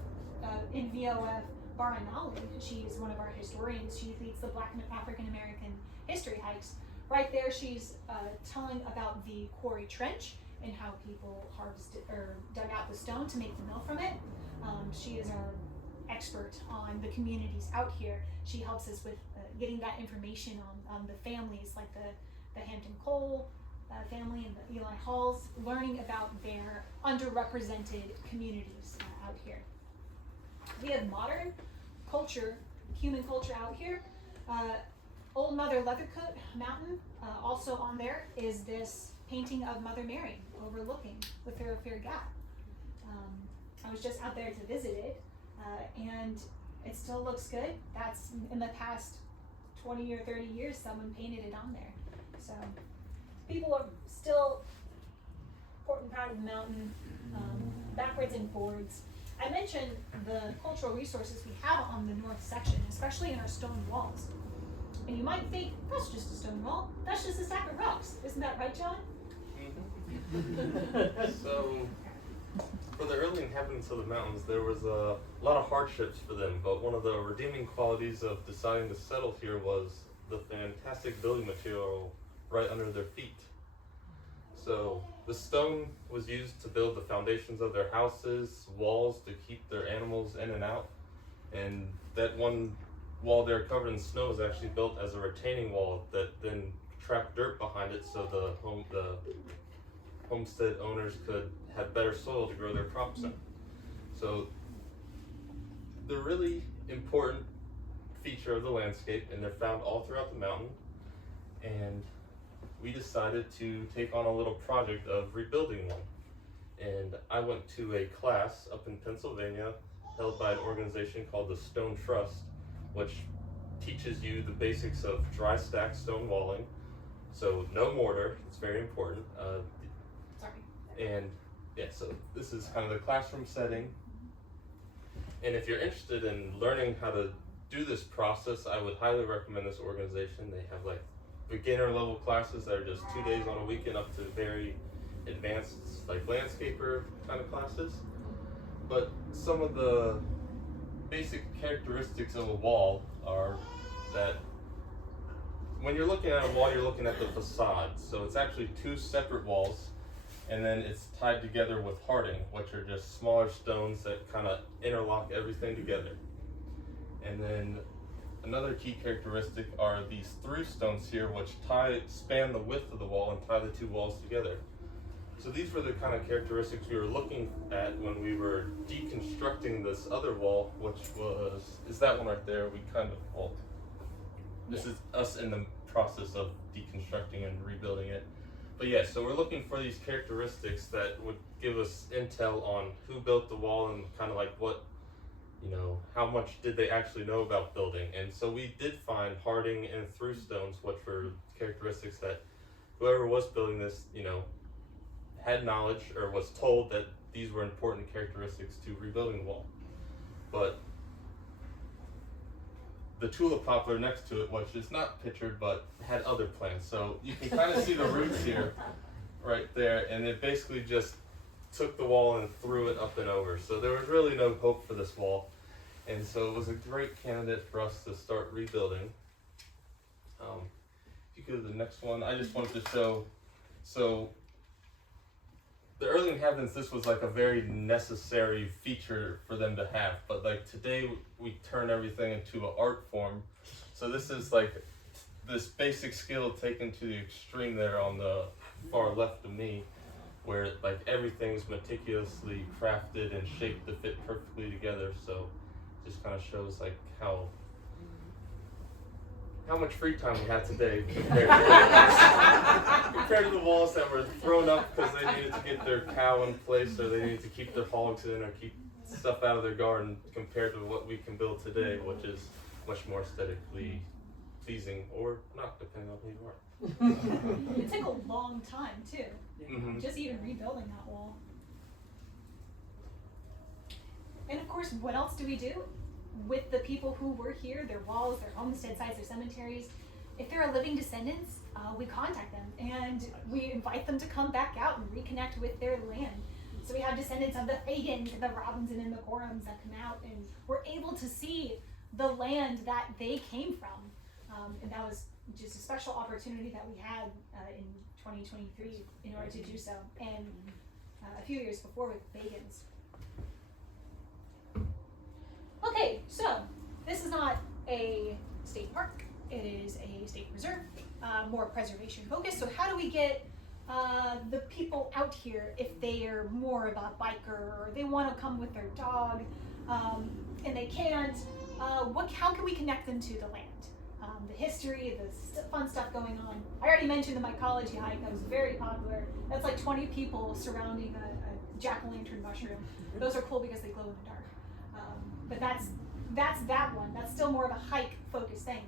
in VOF BRMNAP, she's one of our historians. She leads the Black and African American history hikes. Right there, she's telling about the quarry trench and how people harvested or dug out the stone to make the mill from it. She is our expert on the communities out here. She helps us with getting that information on the families, like the Hampton Cole family and the Eli Halls, learning about their underrepresented communities out here. We have modern culture, human culture out here. Old Mother Leathercoat Mountain, also on there is this painting of Mother Mary overlooking the Thoroughfare Gap. I was just out there to visit it, and it still looks good. That's in the past 20 or 30 years, someone painted it on there. So people are still important part of the mountain, backwards and forwards. I mentioned the cultural resources we have on the north section, especially in our stone walls. And you might think, that's just a stone wall. That's just a stack of rocks. Isn't that right, John? So, for the early inhabitants of the mountains, there was a lot of hardships for them, but one of the redeeming qualities of deciding to settle here was the fantastic building material right under their feet. So, the stone was used to build the foundations of their houses, walls to keep their animals in and out, and that one wall there covered in snow was actually built as a retaining wall that then trapped dirt behind it so the homestead owners could have better soil to grow their crops in. So the really important feature of the landscape, and they're found all throughout the mountain, and we decided to take on a little project of rebuilding one. And I went to a class up in Pennsylvania held by an organization called the Stone Trust, which teaches you the basics of dry stack stone walling. So no mortar, it's very important. Sorry. And yeah, so this is kind of the classroom setting. And if you're interested in learning how to do this process, I would highly recommend this organization. They have like beginner level classes that are just 2 days on a weekend up to very advanced like landscaper kind of classes. But some of the basic characteristics of a wall are that when you're looking at a wall, you're looking at the facade. So it's actually two separate walls, and then it's tied together with harding, which are just smaller stones that kind of interlock everything together. And then another key characteristic are these through stones here, which span the width of the wall and tie the two walls together. So these were the kind of characteristics we were looking at when we were deconstructing this other wall, which is that one right there. This is us in the process of deconstructing and rebuilding it. But yeah, so we're looking for these characteristics that would give us intel on who built the wall and kind of like what, how much did they actually know about building. And so we did find harding and through stones, which were characteristics that whoever was building this, had knowledge or was told that these were important characteristics to rebuilding the wall. But the tulip poplar next to it, which is not pictured but had other plants, so you can kind of see the roots here right there, and it basically just took the wall and threw it up and over. So there was really no hope for this wall, and so it was a great candidate for us to start rebuilding. you go to the next one. I just wanted to show, so the early inhabitants, this was like a very necessary feature for them to have, but like today we turn everything into an art form. So this is like this basic skill taken to the extreme there on the far left of me, where like everything's meticulously crafted and shaped to fit perfectly together. So it just kind of shows like how much free time we had today compared to the walls that were thrown up because they needed to get their cow in place, or they needed to keep their hogs in, or keep stuff out of their garden, compared to what we can build today, which is much more aesthetically pleasing, or not, depending on who you are. It took a long time too, Mm-hmm. just even rebuilding that wall. And of course, what else do we do with the people who were here, their walls, their homestead sites, their cemeteries? If they're living descendants, we contact them and we invite them to come back out and reconnect with their land. So we have descendants of the Fagans and the Robinson and the Gorhams that come out, and we're able to see the land that they came from. And that was just a special opportunity that we had in 2023 in order to do so, and a few years before with Fagans. Okay, so this is not a state park, it is a state preserve, more preservation focused. So how do we get the people out here if they are more of a biker, or they want to come with their dog and they can't? How can we connect them to the land? The history, the fun stuff going on. I already mentioned the mycology hike, that was very popular. That's like 20 people surrounding a jack-o'-lantern mushroom. Those are cool because they glow in the dark. But that's that one. That's still more of a hike focused thing.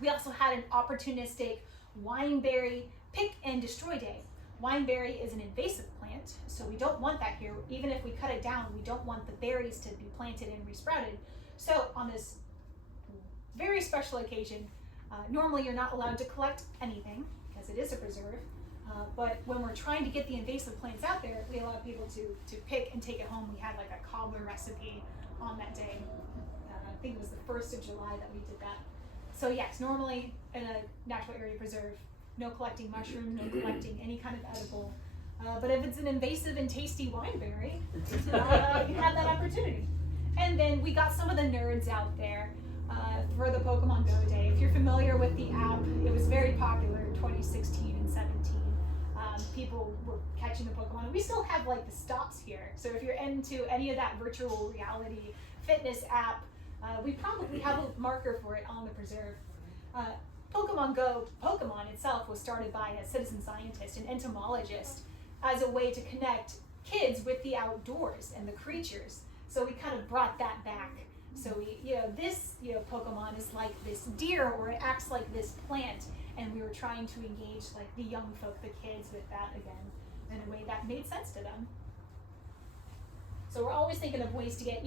We also had an opportunistic wineberry pick and destroy day. Wineberry is an invasive plant, so we don't want that here. Even if we cut it down, we don't want the berries to be planted and resprouted. So on this very special occasion, normally you're not allowed to collect anything because it is a preserve, but when we're trying to get the invasive plants out there, we allow people to pick and take it home. We had like a cobbler recipe on that day. I think it was the 1st of July that we did that. So yes, normally in a natural area preserve, no collecting mushrooms, no collecting any kind of edible. But if it's an invasive and tasty wineberry, you have that opportunity. And then we got some of the nerds out there for the Pokemon Go Day. If you're familiar with the app, it was very popular in 2016 and 17. People were catching the Pokemon. We still have like the stops here. So if you're into any of that virtual reality fitness app, we probably have a marker for it on the preserve. Pokemon Go, Pokemon itself was started by a citizen scientist, an entomologist, as a way to connect kids with the outdoors and the creatures. So we kind of brought that back. So this Pokemon is like this deer, or it acts like this plant, and we were trying to engage like the young folk, the kids, with that again in a way that made sense to them. So we're always thinking of ways to get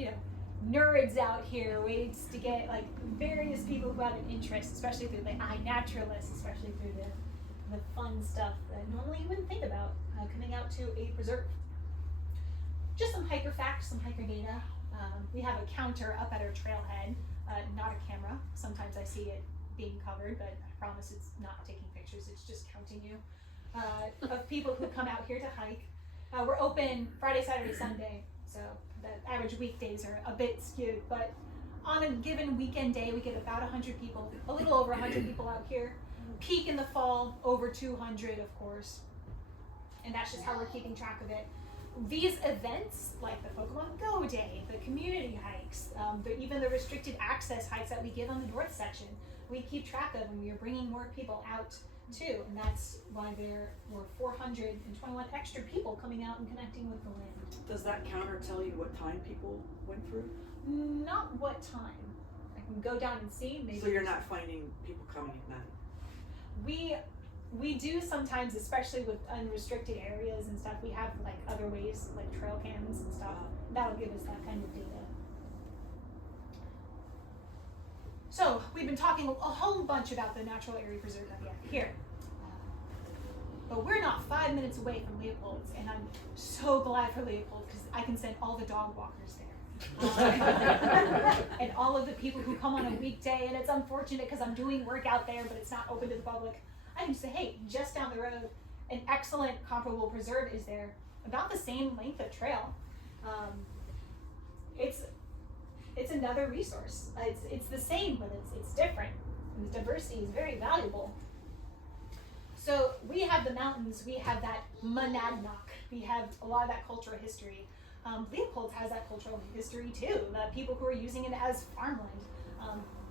nerds out here, ways to get like various people who have an interest, especially through the iNaturalists, especially through the fun stuff that normally you wouldn't think about coming out to a preserve. Just some hiker facts, some hiker data. We have a counter up at our trailhead, not a camera. Sometimes I see it being covered, but I promise it's not taking pictures, it's just counting you, of people who come out here to hike. We're open Friday, Saturday, Sunday, so the average weekdays are a bit skewed, but on a given weekend day, we get about 100 people, a little over 100 people out here. Peak in the fall, over 200, of course, and that's just how we're keeping track of it. These events, like the Pokemon Go Day, the community hikes, even the restricted access hikes that we give on the north section, we keep track of, and we are bringing more people out too, and that's why there were 421 extra people coming out and connecting with the land. Does that counter tell you what time people went through? Not what time. I can go down and see. Maybe. So you're not finding people coming at night? We do sometimes, especially with unrestricted areas and stuff. We have like other ways, like trail cams and stuff. That'll give us that kind of data. So we've been talking a whole bunch about the natural area preserve that we have here. But we're not 5 minutes away from Leopold's, and I'm so glad for Leopold because I can send all the dog walkers there. And all of the people who come on a weekday, and it's unfortunate because I'm doing work out there, but it's not open to the public. I can say, hey, just down the road, an excellent comparable preserve is there, about the same length of trail. It's another resource. It's the same, but it's different. And the diversity is very valuable. So we have the mountains, we have that monadnock, we have a lot of that cultural history. Leopold has that cultural history too, the people who are using it as farmland.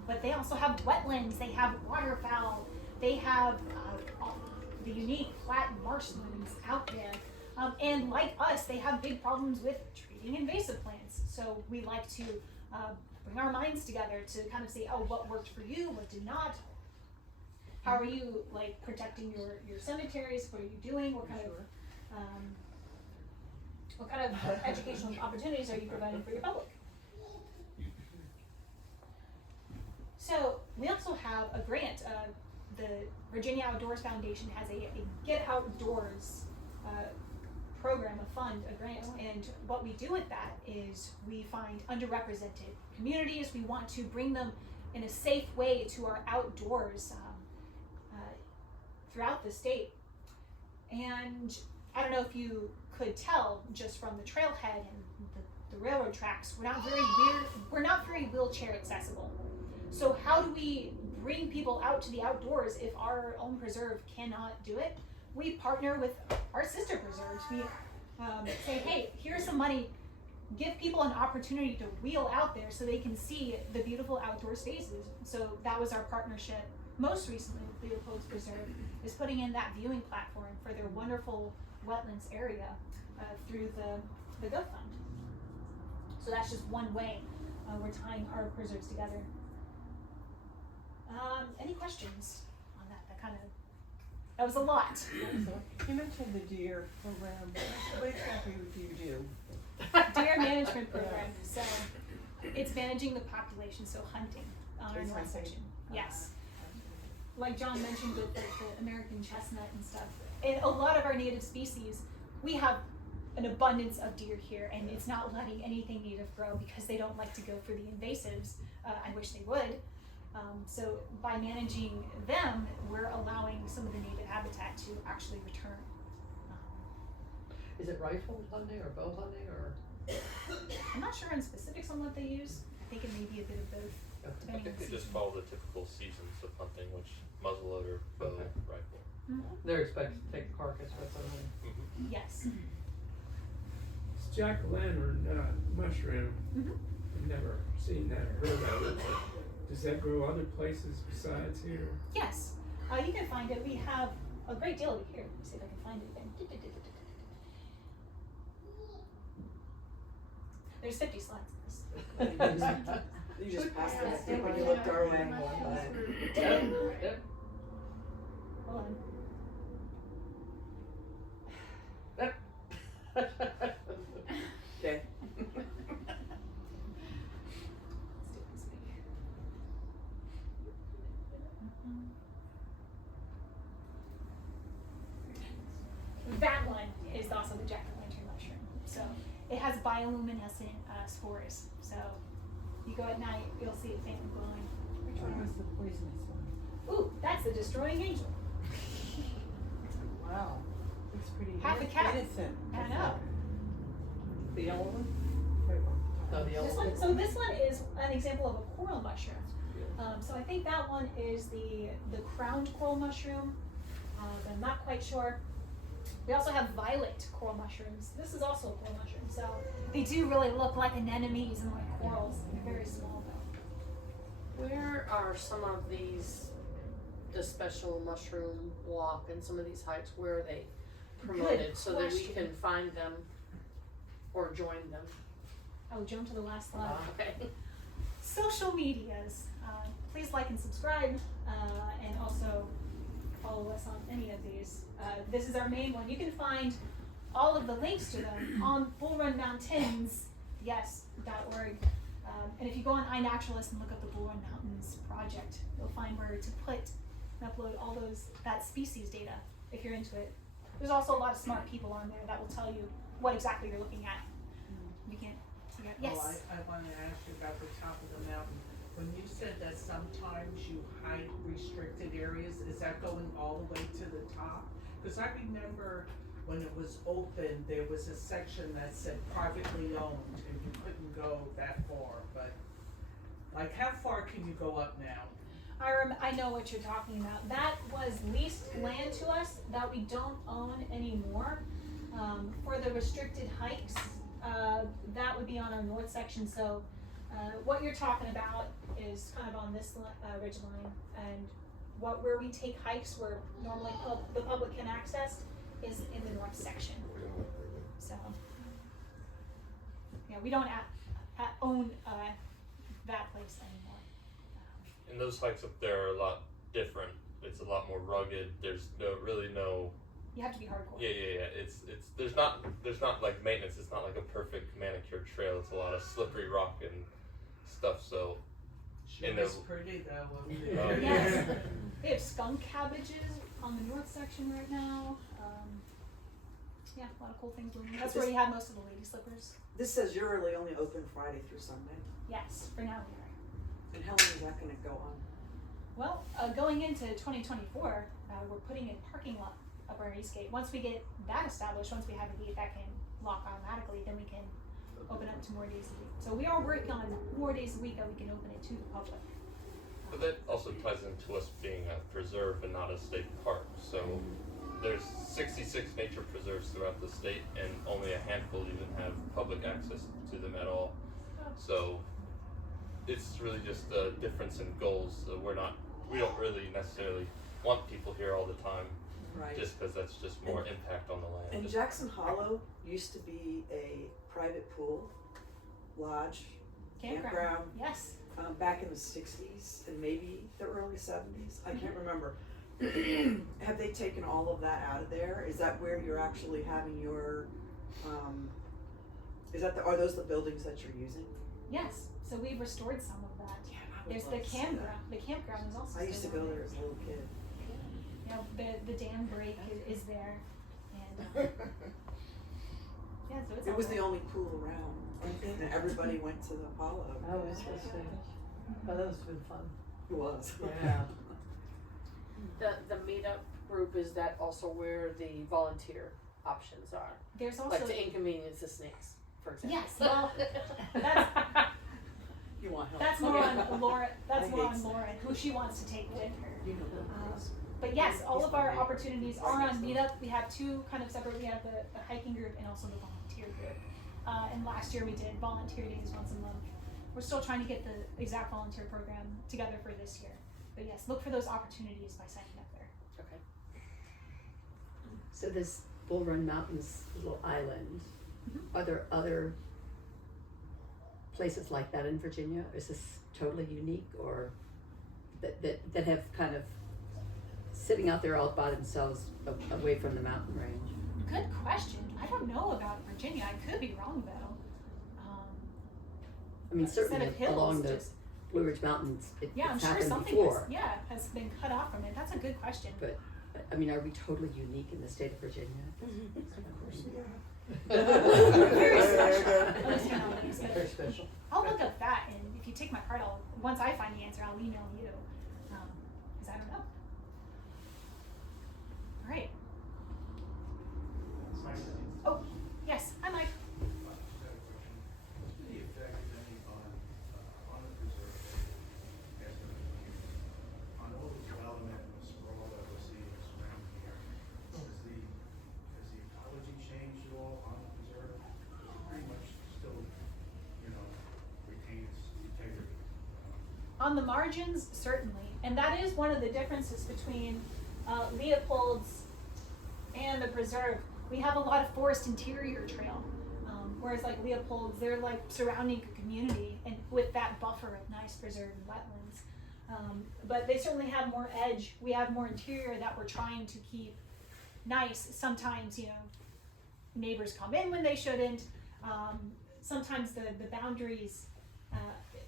But they also have wetlands, they have waterfowl, they have the unique flat marshlands out there. And like us, they have big problems with treating invasive plants. So we like to bring our minds together to kind of say, oh, what worked for you, what did not? How are you like protecting your cemeteries? What are you doing? What kind of educational opportunities are you providing for your public? So we also have a grant. The Virginia Outdoors Foundation has a Get Outdoors program, a fund, a grant, and what we do with that is we find underrepresented communities. We want to bring them in a safe way to our outdoors throughout the state. And I don't know if you could tell just from the trailhead and the railroad tracks, we're not very wheelchair accessible. So how do we bring people out to the outdoors if our own preserve cannot do it? We partner with our sister preserves. We say, hey, here's some money. Give people an opportunity to wheel out there so they can see the beautiful outdoor spaces. So that was our partnership most recently with Leopold's Preserve, is putting in that viewing platform for their wonderful wetlands area through the Go Fund. So that's just one way we're tying our preserves together. Any questions on that? That was a lot. You mentioned the deer program. What exactly do you do? Deer management program. So it's managing the population, so hunting on our north section. Yes. Like John mentioned with the American chestnut and stuff. In a lot of our native species, we have an abundance of deer here, and it's not letting anything native grow because they don't like to go for the invasives. I wish they would. So by managing them, we're allowing some of the native habitat to actually return. Is it rifle hunting or bow hunting or? I'm not sure on specifics on what they use. I think it may be a bit of both. I think they just follow the typical seasons of hunting, which muzzleloader, bow, rifle. Mm-hmm. They're expected to take the carcass with them. Mm-hmm. Yes. It's jack-o'-lantern mushroom. Mm-hmm. I've never seen that or heard of it, but does that grow other places besides here? Yes. You can find it. We have a great deal of it here. Let me see if I can find it again. There's 50 slides in this. You just passed it. Everybody looked our way. Hold on. Okay. That one is also the jack-o'-lantern mushroom. So it has bioluminescent spores. So you go at night, you'll see it faintly glowing. Which one was the poisonous one? Ooh, that's the destroying angel. Wow, it's pretty Half a cat. innocent. I know. The yellow one? Wait, one. No, the yellow one. So this one is an example of a coral mushroom. So I think that one is the crowned coral mushroom, but I'm not quite sure. We also have violet coral mushrooms. This is also a coral mushroom. So they do really look like anemones and like corals. They're very small though. Where are some of these, the special mushroom walk and some of these hikes, where are they promoted Good so that we question. can find them or join them? Oh, jump to the last slide. Okay. Social medias. Please like and subscribe, and also follow us on any of these. This is our main one. You can find all of the links to them on bullrunmountains.org. And if you go on iNaturalist and look up the Bull Run Mountains project, you'll find where to put and upload all that species data if you're into it. There's also a lot of smart people on there that will tell you what exactly you're looking at. You can't Yes. Oh, I wanna ask you about the top of the mountain. When you said that sometimes you hike restricted areas, is that going all the way to the top? Cause I remember when it was open, there was a section that said privately owned and you couldn't go that far, but like how far can you go up now? I know what you're talking about. That was leased land to us that we don't own anymore. For the restricted hikes, that would be on our north section. So what you're talking about is kind of on this ridge line, and where we take hikes where normally the public can access is in the north section. So yeah, we don't own that place anymore. And those hikes up there are a lot different. It's a lot more rugged. There's really no. You have to be hardcore. Yeah. It's there's not like maintenance. It's not like a perfect manicured trail. It's a lot of slippery rock and stuff. So. Sure is pretty though. Oh, Yes. They have skunk cabbages on the north section right now. Yeah, a lot of cool things moving. That's where you have most of the lady slippers. This says you're really only open Friday through Sunday. Yes, for now we are. And how long is that gonna go on? Well, going into 2024, we're putting in parking lot up our east gate. Once we get that established, once we have a gate that can lock automatically, then we can open up to more days a week. So we are working on more days a week that we can open it to the public. But that also ties into us being a preserve and not a state park. So there's 66 nature preserves throughout the state, and only a handful even have public access to them at all. So it's really just a difference in goals. We don't really necessarily want people here all the time, Right. just because that's just more impact on the land. And Jackson Hollow used to be a private pool, lodge, campground. Yes. Back in the 60s and maybe the early 70s. I can't remember. Have they taken all of that out of there? Is that where you're actually having your, are those the buildings that you're using? Yes. So we've restored some of that. Yeah, I would There's love the to see campground. The campground is also that. I used to still go on there as a little kid. You know, the dam break is there, and yeah, so it's It all was there. the only pool around. And everybody went to the Apollo. Oh, interesting. Oh, that was been fun. It was. Yeah. The meetup group, is that also where the volunteer options are? There's also Like to inconvenience the snakes, for example. yes. Well, that's You want help? that's more on Laura. That's I more hate on snakes. Laura and who she wants to take with her. You know that. But yes, all of our opportunities are on Meetup. We have two kind of separate. We have the hiking group and also the volunteer group. And last year we did volunteer days once a month. We're still trying to get the exact volunteer program together for this year. But yes, look for those opportunities by signing up there. Okay. So this Bull Run Mountains little island, are there other places like that in Virginia? Is this totally unique, or that have kind of sitting out there all by themselves away from the mountain range? Good question. I don't know about Virginia. I could be wrong though. I mean, Instead certainly of hills, along the just- Blue Ridge Mountains, Yeah, I'm it's sure happened something before. has been cut off from it. That's a good question. But I mean, are we totally unique in the state of Virginia? Very special. Understand how it is, but Very special. I'll look up that, and if you take my card, once I find the answer, I'll email you. Because I don't know. All right. Oh, yes. Hi, Mike. On the margins, certainly. And that is one of the differences between Leopold's and the preserve. We have a lot of forest interior trail. Whereas like Leopold's, they're like surrounding a community and with that buffer of nice preserved and wetlands. But they certainly have more edge. We have more interior that we're trying to keep nice. Sometimes, neighbors come in when they shouldn't. Sometimes the boundaries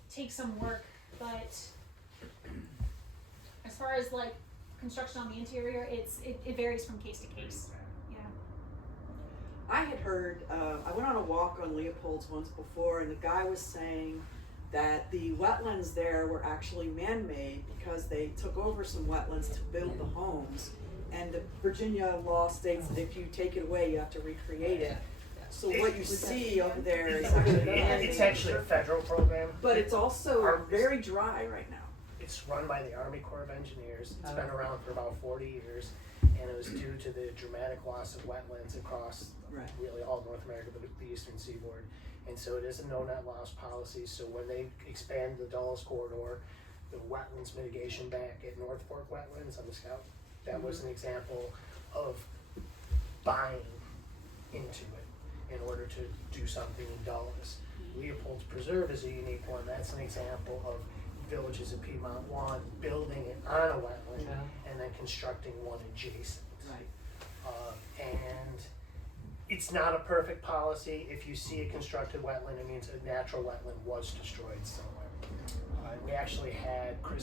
take some work. But as far as like construction on the interior, it varies from case to case. Yeah. I had heard, I went on a walk on Leopold's once before, and the guy was saying that the wetlands there were actually man-made because they took over some wetlands to build the homes. And the Virginia law states that if you take it away, you have to recreate it. So what you see over there is actually It's actually a federal program. but it's also very dry right now. It's run by the Army Corps of Engineers. It's been around for about 40 years, and it was due to the dramatic loss of wetlands across Right. really all North America, but the eastern seaboard. And so it is a no net loss policy. So when they expand the Dulles corridor, the wetlands mitigation back at North Fork Wetlands on the Scout, that was an example of buying into it in order to do something in Dulles. Leopold's Preserve is a unique one. That's an example of Villages of Piedmont One building it on a wetland and then constructing one adjacent. Right. And it's not a perfect policy. If you see a constructed wetland, it means a natural wetland was destroyed somewhere. We actually had Chris